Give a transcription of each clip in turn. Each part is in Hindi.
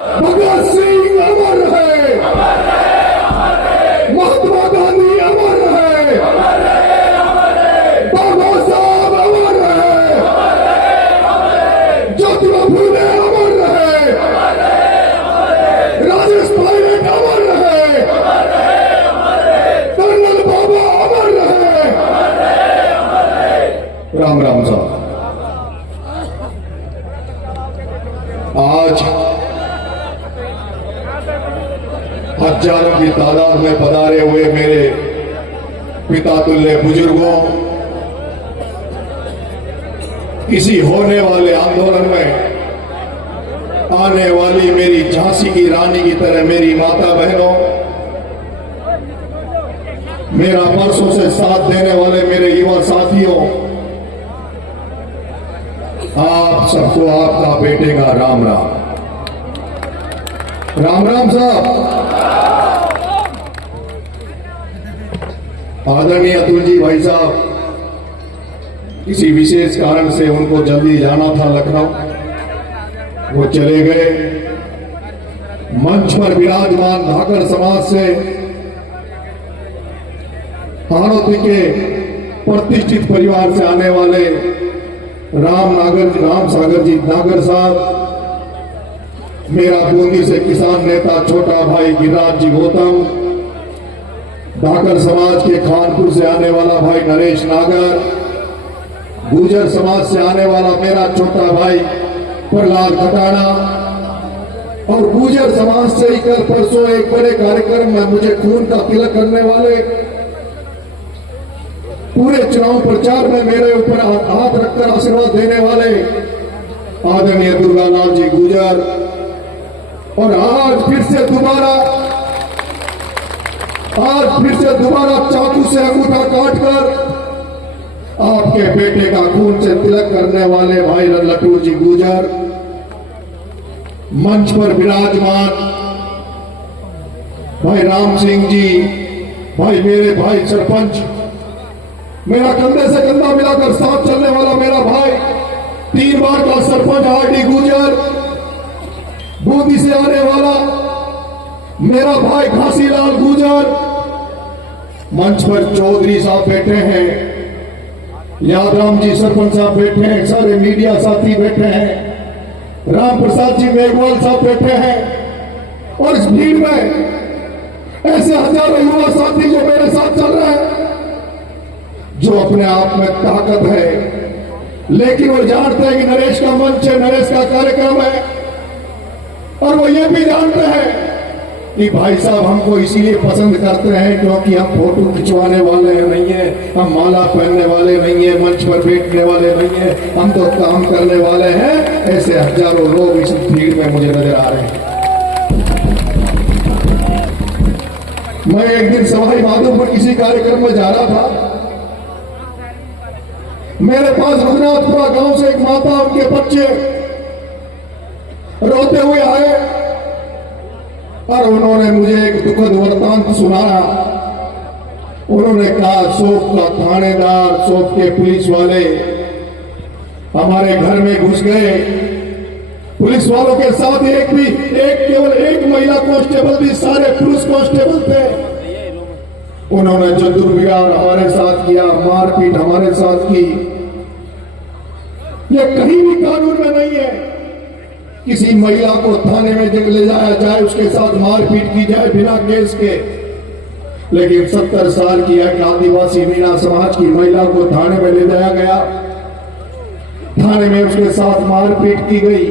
भगत सिंह अमर है, महात्मा गांधी अमर है, बाबा साहब अमर है, ज्योतिबा फुले अमर है, राजेश पायलट अमर है, कर्नल बाबा अमर है। राम राम साहब, आज हजारों की तादाद में पधारे हुए मेरे पिता तुल्य बुजुर्गों, किसी होने वाले आंदोलन में आने वाली मेरी झांसी की रानी की तरह मेरी माता बहनों, मेरा परसों से साथ देने वाले मेरे युवा साथियों, आप सबको आपका बेटे का राम राम। राम राम साहब। आदरणीय अतुल जी भाई साहब, किसी विशेष कारण से उनको जल्दी जाना था लखनऊ, वो चले गए। मंच पर विराजमान धाकर समाज से हाड़ौती के प्रतिष्ठित परिवार से आने वाले राम सागर जी नागर साहब, मेरा बूंदी से किसान नेता छोटा भाई गिरिराज जी गौतम, धाकर समाज के खानपुर से आने वाला भाई नरेश नागर, गुर्जर समाज से आने वाला मेरा छोटा भाई प्रहलाद खटाना, और गुर्जर समाज से ही कल परसों एक बड़े कार्यक्रम में मुझे खून का तिलक करने वाले, पूरे चुनाव प्रचार में मेरे ऊपर हाथ रखकर आशीर्वाद देने वाले आदरणीय दुर्गालाल जी गुर्जर, और आज फिर से दोबारा चाकू से अंगूठा काटकर आपके बेटे का खून से तिलक करने वाले भाई लट्टू जी गुर्जर, मंच पर विराजमान भाई राम सिंह जी, भाई मेरे भाई सरपंच, मेरा कंधे से कंधा मिलाकर साथ चलने वाला मेरा भाई 3 बार का सरपंच आरडी गुर्जर, बूंदी से आने वाला मेरा भाई घासीलाल गुर्जर, मंच पर चौधरी साहब बैठे हैं, यादराम जी सरपंच साहब बैठे हैं, सारे मीडिया साथी बैठे हैं, राम प्रसाद जी मेघवाल साहब बैठे हैं, और इस भीड़ में ऐसे हजारों युवा साथी जो मेरे साथ चल रहे हैं, जो अपने आप में ताकत है, लेकिन वो जानते हैं कि नरेश का मंच है, नरेश का कार्यक्रम है, और वो ये भी जानते हैं कि भाई साहब हमको इसीलिए पसंद करते हैं क्योंकि हम फोटो खिंचवाने वाले नहीं है, हम माला पहनने वाले नहीं है, मंच पर बैठने वाले नहीं है, हम तो काम करने वाले हैं। ऐसे हजारों लोग इस भीड़ में मुझे नजर आ रहे हैं। मैं एक दिन सवाई माधोपुर किसी कार्यक्रम में जा रहा था, मेरे पास रघुनाथपुरा गांव से एक माता, उनके बच्चे रोते हुए आए और उन्होंने मुझे एक दुखद वृतांत सुनाया। उन्होंने कहा, सोप का थानेदार, सोप के पुलिस वाले हमारे घर में घुस गए, पुलिस वालों के साथ केवल एक महिला कांस्टेबल थी, सारे पुरुष कांस्टेबल थे। उन्होंने जो दुर्व्यवहार हमारे साथ किया, मारपीट हमारे साथ की, ये कहीं भी कानून में नहीं है। किसी महिला को थाने में ले जाया जाए, उसके साथ मारपीट की जाए बिना केस के, लेकिन 70 साल की एक आदिवासी मीणा समाज की महिला को थाने में ले जाया गया, थाने में उसके साथ मारपीट की गई,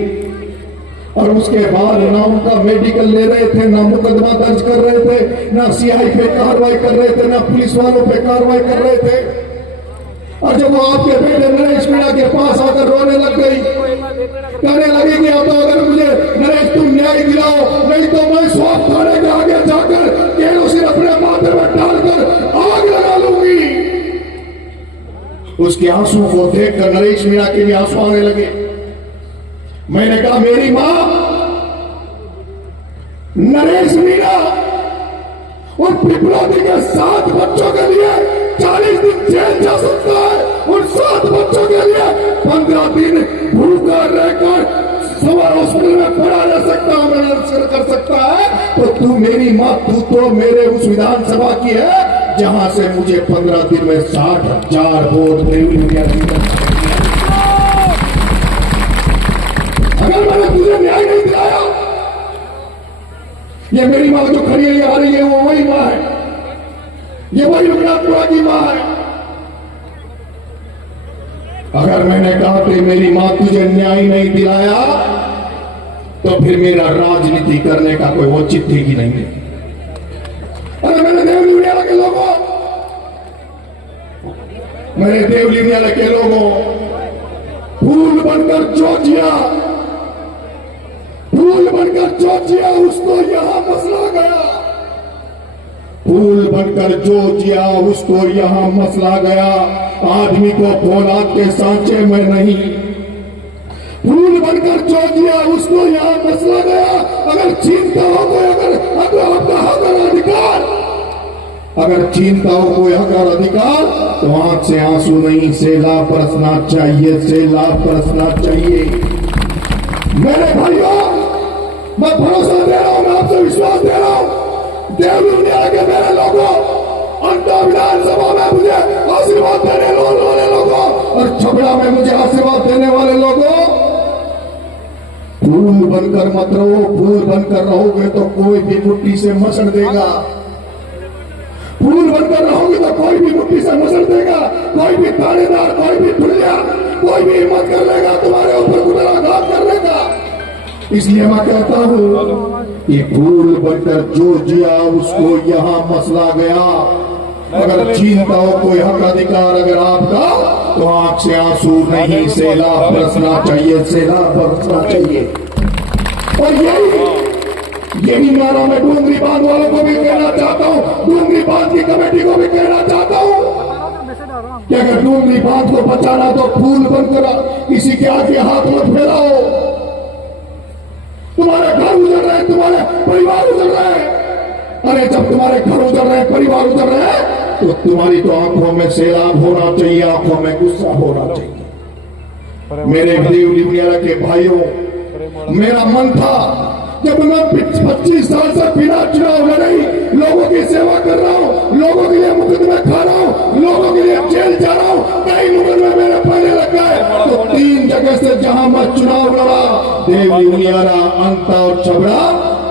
और उसके बाद ना उनका मेडिकल ले रहे थे, ना मुकदमा दर्ज कर रहे थे, ना सीआई पे कार्रवाई कर रहे थे, ना पुलिस वालों पे कार्रवाई कर रहे थे। और जब वो आपके बेटे नरेश मीणा के पास आकर रोने लग गई, कहने लगी कि अब अगर मुझे नरेश तुम न्याय दिलाओ, नहीं तो मैं स्वास्थ्य थाने के आगे जाकर केरोसिन अपने माथे में डालकर आग लगा लूंगी। उसके आंसू को देखकर नरेश मीणा के भी आंसू आने लगे। मैंने कहा, मेरी मां नरेश मीणा उन पिपलोदी के 7 बच्चों के लिए 40 दिन जेल जा सकता है, उन 7 बच्चों के लिए 15 दिन भूखा रहकर सिविल हॉस्पिटल में खड़ा रह सकता हूं, मेरा कर सकता है, तो तू मेरी मां, तू तो मेरे उस विधानसभा की है जहां से मुझे 15 दिन में 60,000 वोट अगर मैंने तुझे न्याय नहीं दिलाया, ये मेरी मां जो खड़ी है आ रही है, वो वही मां है, ये वही रघुनाथपुरा की मां है। अगर मैंने कहा कि मेरी मां तुझे न्याय नहीं दिलाया, तो फिर मेरा राजनीति करने का कोई औचित्य ही नहीं है। अरे मैंने देवली उड़ियाला के लोगों, मैंने देवली उड़ियाला के लोगों फूल बनकर चोचिया, फूल बनकर चोचिया, उसको यहां मसला गया, फूल बनकर जो जिया उसको यहां मसला गया। आदमी को फौलाद के सांचे में नहीं, फूल बनकर जो जिया उसको यहां मसला गया। अगर छीनता हो कोई, अगर आपका हक और अधिकार, अगर छीनता हो कोई हक और अधिकार, तो आंख से आंसू नहीं, सैलाब बरसना चाहिए, सैलाब बरसना चाहिए। मेरे भाइयों, मैं भरोसा दे रहा हूं, मैं आपसे विश्वास दे रहा हूं, देवली उड़ियाला के मेरे लोगों, अंता विधानसभा में मुझे आशीर्वाद देने वाले लोगों और छबड़ा में मुझे आशीर्वाद देने वाले लोगों, फूल बनकर मत रहो, फूल बनकर रहोगे तो कोई भी मुट्ठी से मसड़ देगा, फूल बनकर रहोगे तो कोई भी मुट्ठी से मसड़ देगा, कोई भी थानेदार, कोई भी पुलिया, कोई भी हिम्मत कर लेगा तुम्हारे ऊपर कुटलाघात कर लेगा। इसलिए मैं कहता हूं कि फूल बनकर जो जिया उसको यहां मसला गया। अगर छीनता हो कोई हक अधिकार अगर आपका, तो आंख से आंसू नहीं, सैलाब बरसना चाहिए, सैलाब बरसना चाहिए। और यही नारा मैं डूंगरी बांध वालों को भी कहना चाहता हूं, डूंगरी बांध की कमेटी को भी कहना चाहता हूं कि अगर डूंगरी बांध को बचाना तो फूल बनकर किसी के आगे हाथ मत फैलाओ। तुम्हारे घर उजड़ रहे हैं, तुम्हारे परिवार उजड़ रहे हैं। अरे जब तुम्हारे घर उजड़ रहे हैं, परिवार उजड़ रहे हैं, तो तुम्हारी तो आंखों में सैलाब होना चाहिए, आंखों में गुस्सा होना चाहिए। मेरे देवली उड़ियाला के भाइयों, मेरा मन था जब मैं 25 साल से बिना चुनाव लड़ी लोगों की सेवा कर रहा हूं, लोगों के लिए मुकदमे खा रहा हूं, लोगों के लिए जेल जा रहा हूं, कई मुकदमे मेरे पहले लग गए, तो 3 जगह से जहां मैं चुनाव लड़ा, देवली उड़ियाला, अंता और छबड़ा,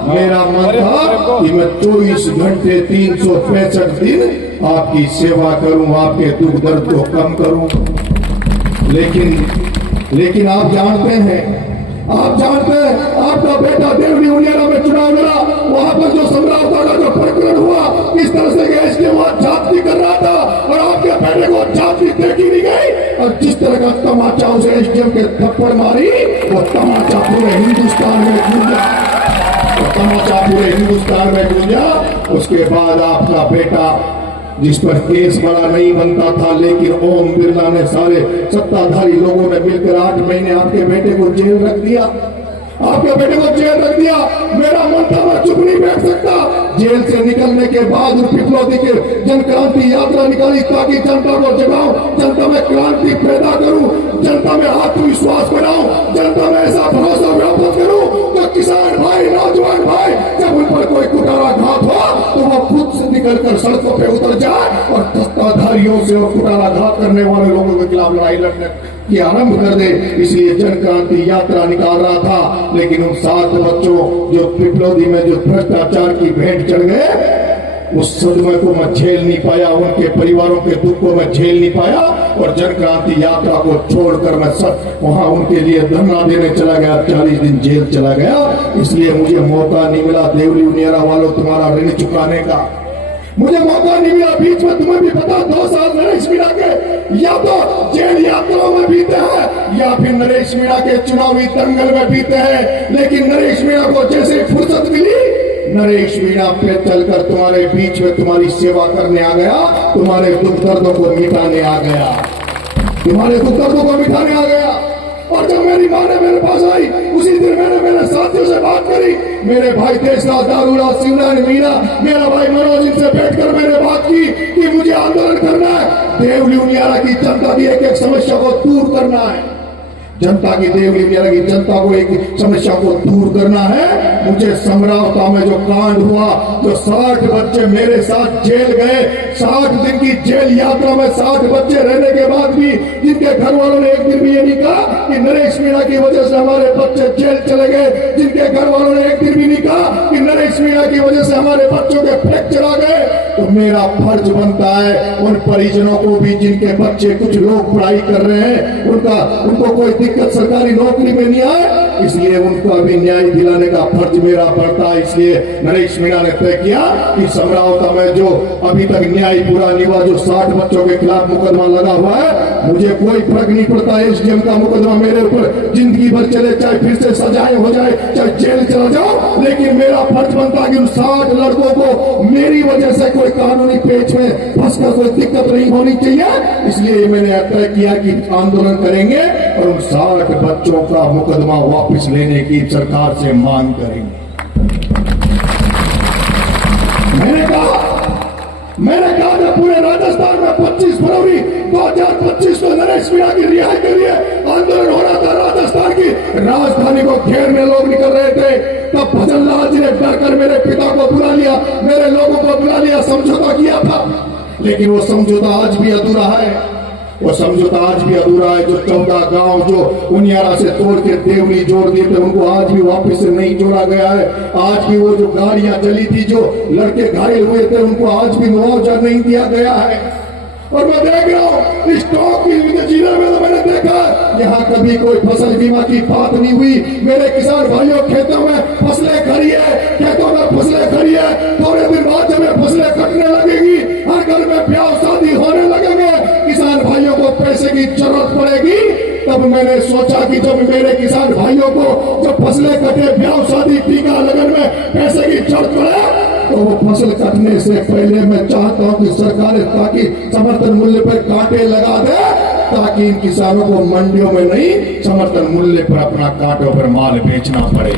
मेरा मन था कि मैं 24 घंटे 365 दिन आपकी सेवा करूं, आपके दुख दर्द को कम करूं। लेकिन आप जानते हैं, आपका बेटा देवली उड़ियाला में चुनाव लड़ा, वहां पर जो समरावता का जो प्रकरण हुआ, किस तरह से गैस के वहां जाति कर रहा था और आपके बेटे को जाति देखी नहीं गई, और जिस तरह का तमाचा उसे एसडीएम के थप्पड़ मारी, वो तमाचा पूरे हिंदुस्तान में गूंजा, तमाचा पूरे हिंदुस्तान में गूंजा। उसके बाद आपका बेटा, जिस पर केस बड़ा नहीं बनता था, लेकिन ओम बिरला ने सारे सत्ताधारी लोगों ने मिलकर 8 महीने आपके बेटे को जेल रख दिया, आपके बेटे को जेल रख दिया। मेरा मन था मैं चुप नहीं बैठ सकता। जेल से निकलने के बाद पिपलौदी के जन क्रांति यात्रा निकाली ताकि जनता को जगाऊं, जनता में क्रांति पैदा करूं, जनता में आत्मविश्वास बनाऊं, जनता में ऐसा भरोसा व्याप्त करूं तो किसान भाई, नौजवान भाई, जब उन पर कोई कुटाराघात हो तो वो खुद से निकलकर सड़कों पे उतर जाए और सत्ताधारियों से और कुटाराघात करने वाले लोगों के खिलाफ लड़ाई लड़ने की आरंभ कर दे। इसलिए जन क्रांति यात्रा निकाल रहा था, लेकिन उन 7 बच्चों जो पिपलौदी में जो भ्रष्टाचार की भेंट चढ़ गए, उस सदमे को मैं झेल नहीं पाया, उनके परिवारों के दुख को मैं झेल नहीं पाया, और जन क्रांति यात्रा को छोड़कर मैं सब वहां उनके लिए धरना देने चला गया, 40 दिन जेल चला गया। इसलिए मुझे मौका नहीं मिला देवली उड़ियाला वालों तुम्हारा ऋण चुकाने का, मुझे मौका नहीं मिला। बीच में तुम्हें भी पता 2 साल नरेश मीणा के या तो जेल यात्राओं में बीते हैं या फिर नरेश मीणा के चुनावी दंगल में बीते हैं, लेकिन नरेश मीणा को जैसे फुर्सत मिली, नरेश मीणा पे चलकर तुम्हारे बीच में तुम्हारी सेवा करने आ गया, तुम्हारे दुख दर्दों को मिटाने आ गया, तुम्हारे दुख दर्दों को मिटाने आ गया। और जब मेरी मां ने मेरे पास आई, उसी दिन मैंने मेरे साथियों से बात करी, मेरे भाई देशराज, दारूराज, शिवनारायण मीणा, मेरा भाई मनोज, इनसे बैठकर मैंने बात की कि मुझे आंदोलन करना है, देवली उड़ियाला की जनता की एक एक समस्या को दूर करना है। जनता की देवली मीरा की जनता को एक समस्या को दूर करना है। मुझे समरावता में जो कांड हुआ, जो 60 बच्चे मेरे साथ जेल गए, 60 दिन की जेल यात्रा में 60 बच्चे रहने के बाद भी जिनके घर वालों ने एक दिन भी ये नहीं कहा कि नरेश मीणा की वजह से हमारे बच्चे जेल चले गए, जिनके घर वालों ने एक दिन भी नहीं कहा कि नरेश मीणा की वजह से हमारे बच्चों के फ्रैक्चर आ गए, तो मेरा फर्ज बनता है उन परिजनों को भी जिनके बच्चे, कुछ लोग पढ़ाई कर रहे हैं, उनको कोई दिक्कत सरकारी नौकरी में नहीं आए, इसलिए उनका भी न्याय दिलाने का फर्ज मेरा पड़ता है। इसलिए नरेश मीणा ने तय किया कि समरावता में जो अभी तक न्याय पूरा नहीं हुआ, जो 60 बच्चों के खिलाफ मुकदमा लगा हुआ है, मुझे कोई फर्क नहीं पड़ता है एसडीएम का मुकदमा मेरे ऊपर जिंदगी भर चले, चाहे फिर से सजाए हो जाए, चाहे जेल चला जाओ, लेकिन मेरा फर्ज बनता है कि उन 60 लड़कों को मेरी वजह से कोई कानूनी पेच में फंसकर कोई दिक्कत नहीं होनी चाहिए। इसलिए मैंने तय किया कि आंदोलन करेंगे और उन 60 बच्चों का मुकदमा वापस लेने की सरकार से मांग करेंगे। मैंने कहा कि पूरे राजस्थान में 25 फरवरी 2025 को नरेश मीणा की रिहाई के लिए आंदोलन हो रहा था। राजस्थान की राजधानी को घेरने लोग निकल रहे थे, तब भजन लाल जी ने डरकर मेरे पिता को बुला लिया, मेरे लोगों को बुला लिया, समझौता किया था, लेकिन वो समझौता आज भी अधूरा है। वो समझौता आज भी अधूरा है। जो 14 गांव जो उनियारा से तोड़ के देवली जोड़ दिए थे, उनको आज भी वापस से नहीं जोड़ा गया है। आज भी वो जो गाड़ियां जली थी, जो लड़के घायल हुए थे, उनको आज भी मुआवजा नहीं दिया गया है। और मैं देख रहा हूँ इस टॉप की जिले में, तो मैंने देखा यहाँ कभी कोई फसल बीमा की बात नहीं हुई। मेरे किसान भाइयों, खेतों में फसलें खड़ी है, खेतों में फसलें खड़ी है, थोड़े दिन बाद जब फसलें कटने लगेगी, हर घर में ब्याह शादी होने लगेंगे, किसान भाइयों को पैसे की जरूरत पड़ेगी, तब मैंने सोचा कि जब मेरे किसान भाइयों को जब फसलें कटे, ब्याह शादी, टीका लगन में पैसे की जरूरत पड़े, तो वो फसल कटने से पहले मैं चाहता हूं कि सरकार ताकि समर्थन मूल्य पर कांटे लगा दे, ताकि इन किसानों को मंडियों में नहीं, समर्थन मूल्य पर अपना कांटों पर माल बेचना पड़े।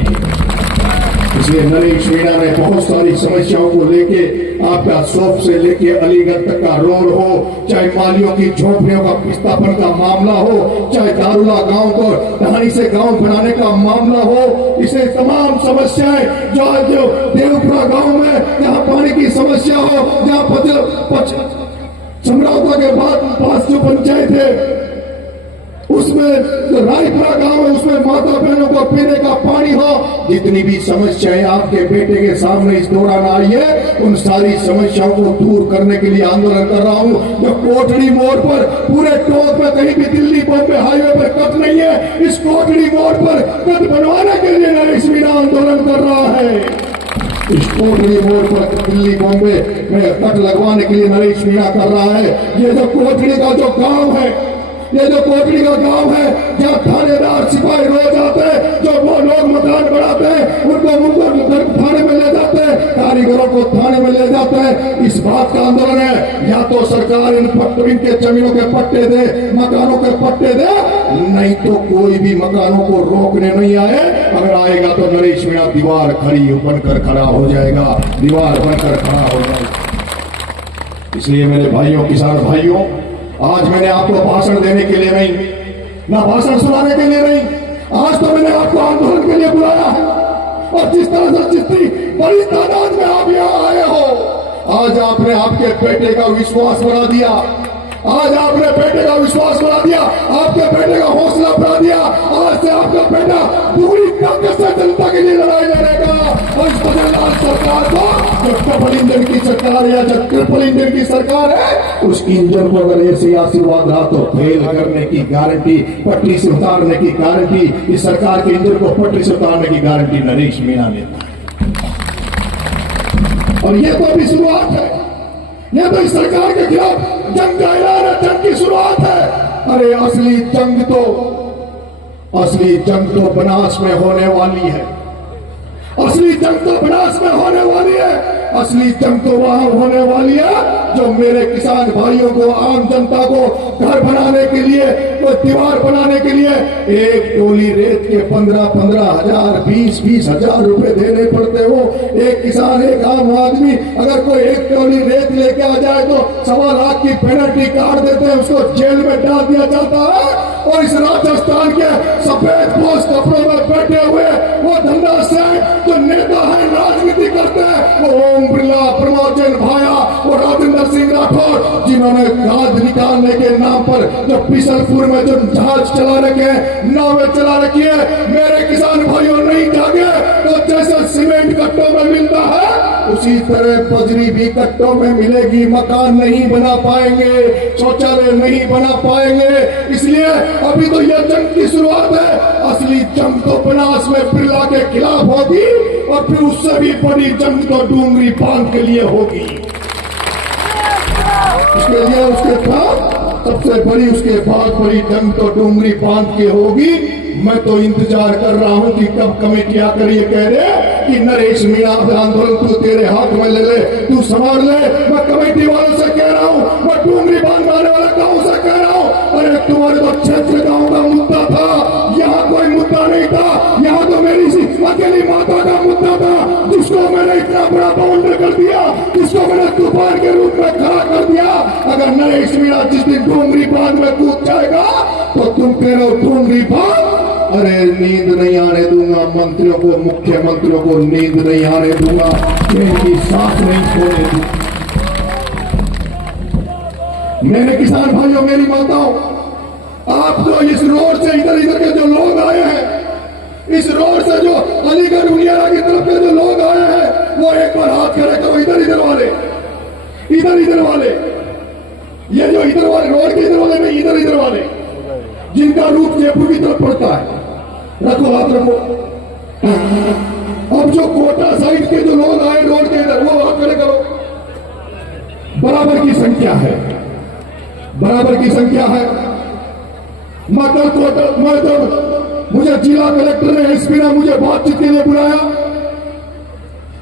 इसलिए नरेश मीणा ने बहुत सारी समस्याओं को लेके, आपका शॉप से लेके अलीगढ़ तक का रोड हो, चाहे मालियों की झोपड़ियों का विस्थापन का मामला हो, चाहे दारुला गांव को ढाणी से गांव बनाने का मामला हो, इसे तमाम समस्याएं जो आज देवपुरा गांव में जहां पानी की समस्या हो, जहां समरावता के पास जो पंचायत है, उसमें रायपुरा गांव है, उसमें माता बहनों को पीने का पानी हो, जितनी भी समस्याएं आपके बेटे के सामने इस दौरान आई है, उन सारी समस्याओं को दूर करने के लिए आंदोलन कर रहा हूं। जो कोटड़ी मोड़ पर पूरे टोक में कहीं भी दिल्ली बॉम्बे हाईवे पर कट नहीं है, इस कोटड़ी मोड़ पर कट बनवाने के लिए नरेश मीणा आंदोलन कर रहा है। इस कोटड़ी मोड़ पर दिल्ली बॉम्बे में कट लगवाने के लिए नरेश मीणा कर रहा है। ये जो कोटड़ी का जो गांव है, ये जो कोटड़ी का गांव है, जहाँ थानेदार सिपाही रोज आते हैं, जो वो लोग मकान बनाते हैं, उनको थाने में ले जाते हैं, कारीगरों को थाने में ले जाते हैं। इस बात का आंदोलन है, या तो सरकार इनके जमीनों के पट्टे दे, मकानों के पट्टे दे, नहीं तो कोई भी मकानों को रोकने नहीं आए। अगर आएगा तो नरेश मीणा दीवार खड़ी बनकर खड़ा हो जाएगा, दीवार बनकर खड़ा हो जाएगा। इसलिए मेरे भाइयों, किसान भाइयों, आज मैंने आपको भाषण देने के लिए नहीं, ना भाषण सुनाने के लिए नहीं, आज तो मैंने आपको आंदोलन के लिए बुलाया है। और जिस तरह से जितनी बड़ी तादाद में आप यहाँ आए हो, आज आपने आपके बेटे का विश्वास बढ़ा दिया, आज आपने बेटे का विश्वास बढ़ा दिया, आपके बेटे का हौसला बढ़ा दिया। आज से आपका बेटा पूरी ताकत से जनता के लिए लड़ाई लड़ेगा। और इस बदलाव सरकार को, जो डबल इंजन की सरकार या जो ट्रिपल इंजन की सरकार है, उस इंजन को अगर ऐसे आशीर्वाद रहा तो फेल करने की गारंटी, पटरी से उतारने की गारंटी, इस सरकार के इंजन को पटरी से उतारने की गारंटी नरेश मीणा लेता है। और ये तो अभी शुरुआत है, ये तो इस सरकार के खिलाफ जंग का ऐलान है, जंग की शुरुआत है। अरे असली जंग तो बनास में होने वाली है। असली जंग तो बनास में होने वाली है, असली जंग तो वहां होने वाली है जो मेरे किसान भाइयों को, आम जनता को घर बनाने के लिए, कोई दीवार बनाने के लिए एक टोली रेत के 15-15 हजार, 20-20 हजार रुपए देने पड़ते हो। एक किसान, एक आम आदमी अगर कोई एक टोली रेत लेके आ जाए तो 1.25 लाख की पेनल्टी काट देते हैं, उसको जेल में डाल दिया जाता है। और इस राजस्थान के सफेद पोस्ट कपड़ों में बैठे हुए वो धंधा से जो नेता है, राजनीति करते हैं, वो ओम बिरला, प्रमोद जैन भाया, वो राजेंद्र सिंह राठौर, जिन्होंने खाद निकालने के नाम पर जो बिशनपुर में जो जहाज चला रखे हैं, नावें चला रखी है, मेरे किसान भाइयों नहीं जागे तो जैसे सीमेंट कट्टों में मिलता है उसी तरह बजरी भी कट्टों में मिलेगी। मकान नहीं बना पाएंगे, शौचालय नहीं बना पाएंगे। इसलिए अभी तो यह जंग की शुरुआत है, असली जंग तो बनास में बिरला के खिलाफ होगी और फिर उससे भी बड़ी जंग तो डूंगरी बांध के लिए होगी। उसके लिए उसके बाद सबसे बड़ी, उसके बाद बड़ी जंग तो डूंगरी बांध के होगी। मैं तो इंतजार कर रहा हूं कि कब कमेटी आकर ये कह दे कि नरेश मीणा आंदोलन तू तेरे हाथ में ले ले, तू संभाल ले। मैं कमेटी वालों से कह रहा हूं, मैं डूंगरी बांध मारने वाला गांव से कह रहा हूं, अरे तुम्हारे तो 6 गांव का मुद्दा था, यहाँ कोई मुद्दा नहीं था। यहाँ तो मेरी सी अकेली माता का मुद्दा था, जिसको मैंने इतना बड़ा बाउंड्री कर दिया, जिसको मैंने तूफान के रूप में खड़ा कर दिया। अगर नरेश मीणा जिस दिन डूंगरी बांध में कूद जाएगा तो तुम कह रहे हो डूंगरी बांध, अरे नींद नहीं आने दूंगा मंत्रियों को, मुख्यमंत्रियों को नींद नहीं आने दूंगा, इनकी सांस नहीं छोड़ने दूंगा। मेरे किसान भाइयों, मेरी माताओं, आप जो इस रोड से इधर इधर के जो लोग आए हैं, इस रोड से जो अलीगढ़ उनियारा की तरफ के जो लोग आए हैं, वो एक बार हाथ खड़े करो। इधर इधर वाले, इधर इधर वाले, ये जो इधर वाले रोड के इधर वाले नहीं, इधर इधर वाले जिनका रूट जयपुर की तरफ पड़ता है, रखो हाथ रखो। अब जो कोटा साइड के जो लोग आए रोड के इधर, वो हाथ खड़े करो। बराबर की संख्या है, बराबर की संख्या है। मैं कल कोटा, मैं जब मुझे जिला कलेक्टर ने, एसपी ने मुझे बातचीत के लिए बुलाया,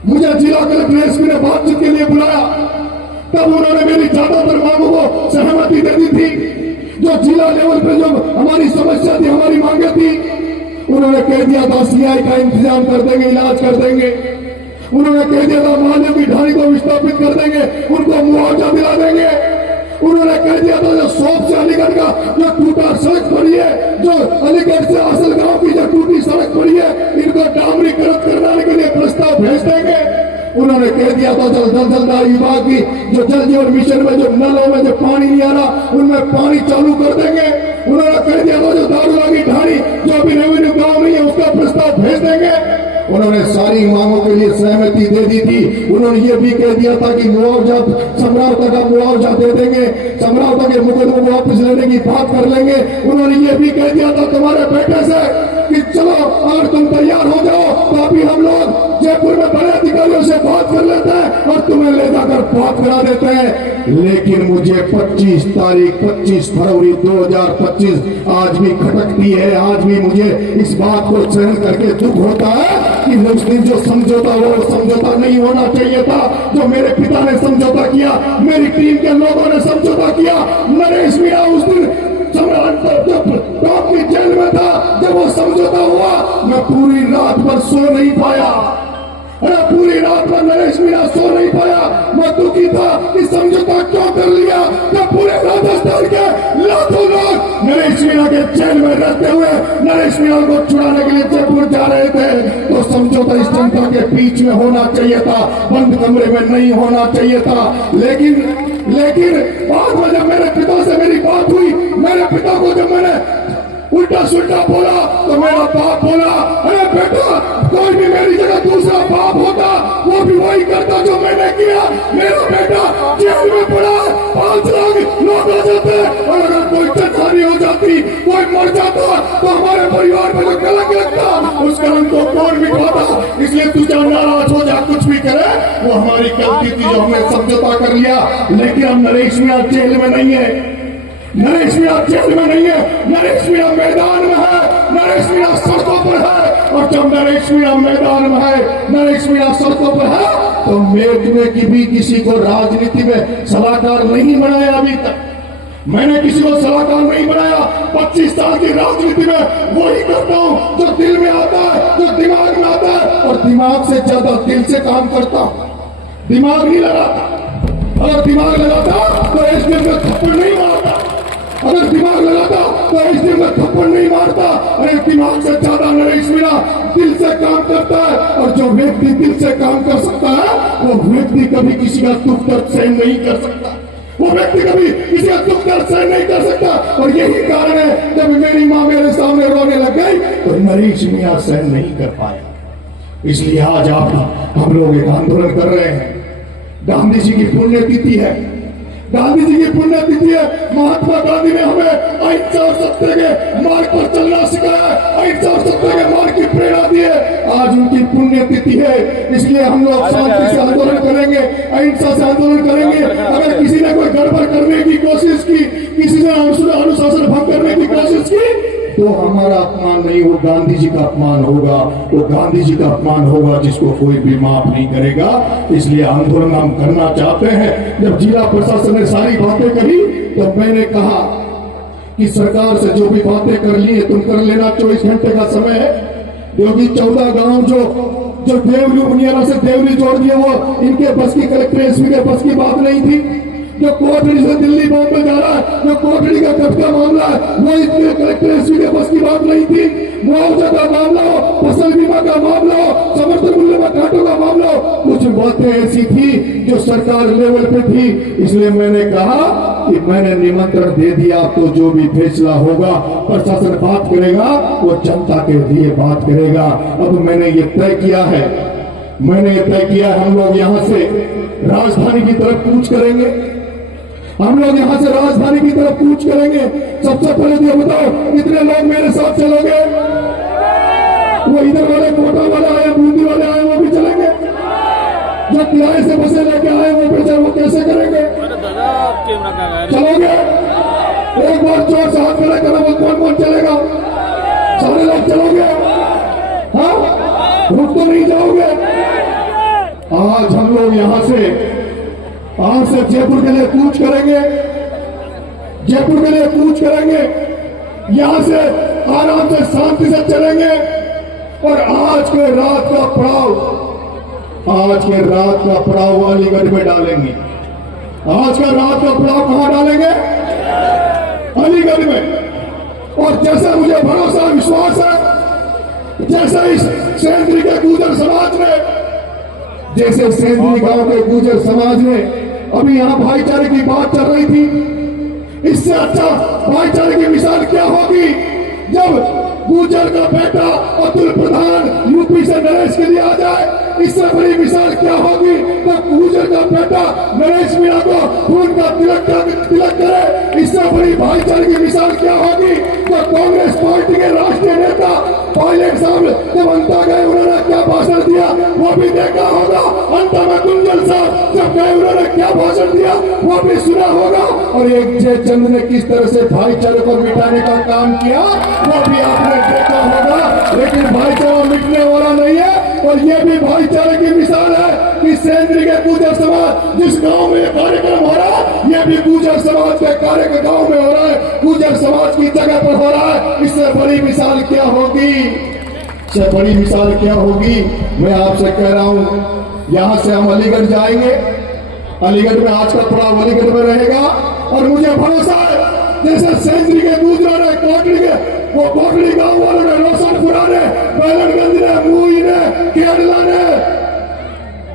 मुझे जिला कलेक्टर ने, एसपी ने बातचीत के लिए बुलाया, तब उन्होंने मेरी ज्यादातर मांगों को सहमति दे दी थी। जो जिला लेवल पे जो हमारी समस्या थी, हमारी मांगे थी, उन्होंने कह दिया था सीआई का इंतजाम कर देंगे, इलाज कर देंगे। उन्होंने कह दिया था महादेव की ढाणी को विस्थापित कर देंगे, उनको मुआवजा दिला देंगे। उन्होंने कह दिया था जो सोप से अलीगढ़ का जो टूटा सड़क पड़ी है, जो अलीगढ़ से असल गांव की जो टूटी सड़क पड़ी है, इनको डामरीकरण करवाने के लिए प्रस्ताव भेज देंगे। उन्होंने कह दिया था जलदार विभाग की जो जल जीवन मिशन में जो नलों में जो पानी नहीं आ रहा, उनमें पानी चालू कर देंगे। उन्होंने कह दिया था जो दारूला की ढाणी जो भी रेवेन्यू गांव नहीं है, उसका प्रस्ताव भेज देंगे। उन्होंने सारी मांगों के लिए सहमति दे दी थी। उन्होंने ये भी कह दिया था कि मुआवजा, समरावता का मुआवजा दे देंगे, समरावता के मुकदमे वापस लेने की बात कर लेंगे। उन्होंने ये भी कह दिया था तुम्हारे बेटे से कि चलो अगर तुम तैयार हो जाओ तो अभी हम लोग जयपुर में बड़े अधिकारियों से बात कर लेते हैं और तुम्हें ले जाकर बात करा देते हैं। लेकिन मुझे 25 फरवरी 2025 आज भी खटकती है। आज भी मुझे इस बात को सहन करके दुख होता है कि उस दिन जो समझौता हुआ वो समझौता नहीं होना चाहिए था। जो मेरे पिता ने समझौता किया, मेरी टीम के लोगों ने समझौता किया। नरेश मीणा उस दिन टॉप की जेल में था जब वो समझौता हुआ। मैं पूरी रात भर सो नहीं पाया, अरे पूरी रात भर नरेश मीणा सो नहीं पाया। मैं दुखी था कि समझौता क्यों कर लिया, जब पूरे राजस्थान के लाखों लोग नरेश मीणा के जेल में रहते हुए नरेश मीणा को छुड़ाने के लिए जयपुर जा रहे थे। तो समझौता इस जनता के बीच में होना चाहिए था, बंद कमरे में नहीं होना चाहिए था। लेकिन 5 बजे मेरे पिता से मेरी बात हुई। मेरे पिता को जब मैंने उल्टा सुल्टा बोला तो मेरा बाप बोला, अरे बेटा कोई भी मेरी जगह दूसरा बाप होता वो भी वही करता जो मैंने किया। मेरा बेटा जेल में पड़ा, 5 लाख लोग आ जाते और अगर कोई चट्टानी हो जाती, कोई मर जाता तो हमारे परिवार में जो कलंक लगता उस कलंक को कौन मिटाता। इसलिए तू चाहे नाराज हो जा, कुछ भी करे, वो हमारी गलती थी जो हमने समझौता कर लिया। लेकिन हम नरेश मीणा जेल में नहीं है, नरेश मीणा जेल में नहीं है, नरेश मीणा मैदान में है, नरेश मीणा सड़कों पर है, और जब नरेश मीणा मैदान में है, नरेश मीणा सड़कों पर है, तो मैं की भी किसी को राजनीति में सलाहकार नहीं बनाया अभी तक। मैंने किसी को सलाहकार नहीं बनाया। 25 साल की राजनीति में वही करता हूं जो दिल में आता है, जो दिमाग में आता है, और दिमाग से ज्यादा दिल से काम करता हूं। दिमाग नहीं लगाता। अगर दिमाग लगाता तो एसडीएम में थप्पड़ नहीं मारता। अगर दिमाग लगाता तो एसडीएम में थप्पड़ नहीं मारता। अरे दिमाग से ज्यादा नरेश मीणा दिल से काम करता है, और जो व्यक्ति दिल से काम कर सकता है वो व्यक्ति कभी किसी का दुख दर्द सहन नहीं कर सकता। वो व्यक्ति कभी किसी का दुख दर्द सहन नहीं कर सकता। और यही कारण है जब मेरी मां मेरे सामने रोने लग गई तो नरेश मीणा सहन नहीं कर पाया। इसलिए आज हम लोग एक आंदोलन कर रहे हैं। गांधी जी की पुण्यतिथि है, गांधी जी की पुण्यतिथि है। महात्मा गांधी ने हमें अहिंसा और सत्य के मार्ग पर चलना सिखाया, अहिंसा और सत्य के मार्ग की प्रेरणा दी है। आज उनकी पुण्यतिथि है, इसलिए हम लोग शांति से आंदोलन करेंगे, अहिंसा से आंदोलन करेंगे। अगर किसी ने कोई गड़बड़ करने की कोशिश की, किसी ने अनुशासन भंग करने की कोशिश की, तो हमारा अपमान नहीं, वो गांधी जी का अपमान होगा। वो गांधी जी का अपमान होगा जिसको कोई भी माफ नहीं करेगा। इसलिए आंदोलन हम करना चाहते हैं। जब जिला प्रशासन ने सारी बातें कही तो मैंने कहा कि सरकार से जो भी बातें कर ली है तुम कर लेना, 24 घंटे का समय है। क्योंकि 14 गांव जो देवली उनियारा से देवली जोड़ दिए वो इनके बस की, कलेक्टर एसपी के बस की बात नहीं थी। जो कोटड़ी से दिल्ली बॉम्बे जा रहा है, जो कोटड़ी का कब्जा मामला है, वो इसके कलेक्टर एसपी के बस की बात नहीं थी। मुआवजा का मामला हो, फसल बीमा का मामला हो, समर्थन मूल्य में कांटों का मामला हो, कुछ बातें ऐसी थी जो सरकार लेवल पे थी। इसलिए मैंने कहा कि मैंने निमंत्रण दे दिया, आपको जो भी फैसला होगा प्रशासन बात करेगा, वो जनता के लिए बात करेगा। अब मैंने ये तय किया है, हम लोग यहाँ से राजधानी की तरफ कूच करेंगे। हम लोग यहाँ से राजधानी की तरफ कूच करेंगे। सबसे पहले ये बताओ कितने लोग मेरे साथ चलोगे? वो इधर वाले कोटा वाले आए, बूंदी वाले आए, वो भी चलेंगे। जो किराए से बसें लेके आए वो बेचारे वो कैसे करेंगे? चलोगे? एक बार जोर से हाथ खड़ा करो, वो कौन कौन चलेगा? सारे लोग चलोगे? हाँ, रुक तो नहीं जाओगे? आज हम लोग यहाँ से जयपुर के लिए कूच करेंगे, जयपुर के लिए कूच करेंगे। यहां से आराम से शांति से चलेंगे। और आज के रात का पड़ाव अलीगढ़ में डालेंगे। आज का रात का पड़ाव कहां डालेंगे? अलीगढ़ में। और जैसे मुझे भरोसा विश्वास है, जैसे इस सेंद्री के गुर्जर समाज ने, जैसे सेंद्री गांव के गुर्जर समाज ने, अभी यहां भाईचारे की बात चल रही थी। इससे अच्छा भाईचारे की मिसाल क्या होगी जब गुर्जर का बेटा अतुल प्रधान यूपी से नरेश के लिए आ जाए। इससे बड़ी मिसाल क्या होगी जब गुर्जर का बेटा नरेश मीणा को खून का तिलक करे। इससे बड़ी भाईचारे की मिसाल क्या होगी जब कांग्रेस पार्टी के राष्ट्रीय नेता पायलट साहब जब अंता गए उन्होंने क्या भाषण दिया वो भी देखा होगा। अंता में गुंजन साहब जब गए उन्होंने क्या भाषण दिया वो भी सुना होगा। और एक जयचंद ने किस तरह से भाईचारे को मिटाने का काम किया वो भी आपने देखा होगा। लेकिन भाईचारा मिटने वाला नहीं है। और ये भी भाईचारे की मिसाल है कि सेंद्री के गुर्जर समाज जिस गांव में ये कार्यक्रम हो रहा है, ये भी गुर्जर समाज के कार्य गांव में हो रहा है, गुर्जर समाज की जगह पर हो रहा है। इससे बड़ी मिसाल क्या होगी? इससे बड़ी मिसाल क्या होगी? मैं आपसे कह रहा हूं, यहां से हम अलीगढ़ जाएंगे। अलीगढ़ में आज का पड़ाव अलीगढ़ में रहेगा। और मुझे भरोसा है जैसे सेंद्री के गुर्जर ने, कोटड़ी गांव वालों ने, रोशनपुरा ने, बैलनगंज ने, मुई ने, केरला ने,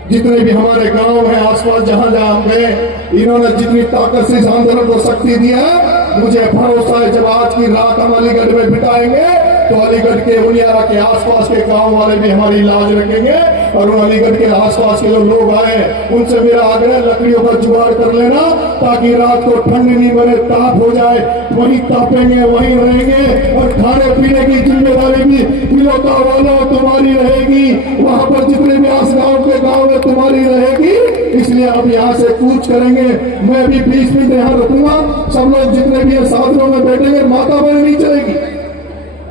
जितने भी हमारे गांव हैं आसपास जहां जहां गए, इन्होंने जितनी ताकत से इस आंदोलन को शक्ति दी है, मुझे भरोसा है जब आज की रात हम अलीगढ़ में बिताएंगे तो अलीगढ़ के उनियारा के आसपास के गांव वाले भी हमारी लाज रखेंगे। और उन अलीगढ़ के आसपास के जो लोग आए उनसे मेरा आग्रह, लकड़ियों का जुगाड़ कर लेना ताकि रात को ठंड नहीं बने, ताप हो जाए, वहीं तापेंगे, वहीं रहेंगे। और खाने पीने की जिम्मेदारी भी तिलोका वालों तुम्हारी रहेगी, वहां पर जितने भी आस गांव के गांव में तुम्हारी रहेगी। इसलिए अब यहाँ से कूच करेंगे। मैं भी 20 मिनट यहाँ रुकूंगा। सब लोग जितने भी साधनों में बैठेंगे, माता बहन नहीं चलेगी,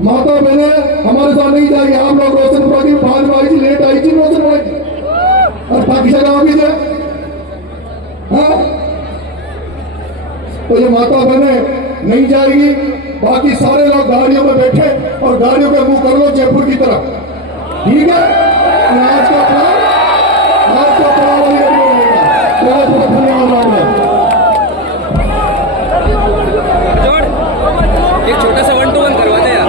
माता बहने हमारे साथ नहीं जाएगी। आप लोग रोशनपुरा की भाई जी लेट आई थी रोशनपुरा की और बाकी जगह भी थे। हाँ? तो ये माता बहने नहीं जाएगी। बाकी सारे लोग गाड़ियों में बैठे और गाड़ियों के मुंह कर लो जयपुर की तरफ। ठीक है? आज का प्लान धन्यवाद। एक छोटा सा 1-2-1 करवा दे यार।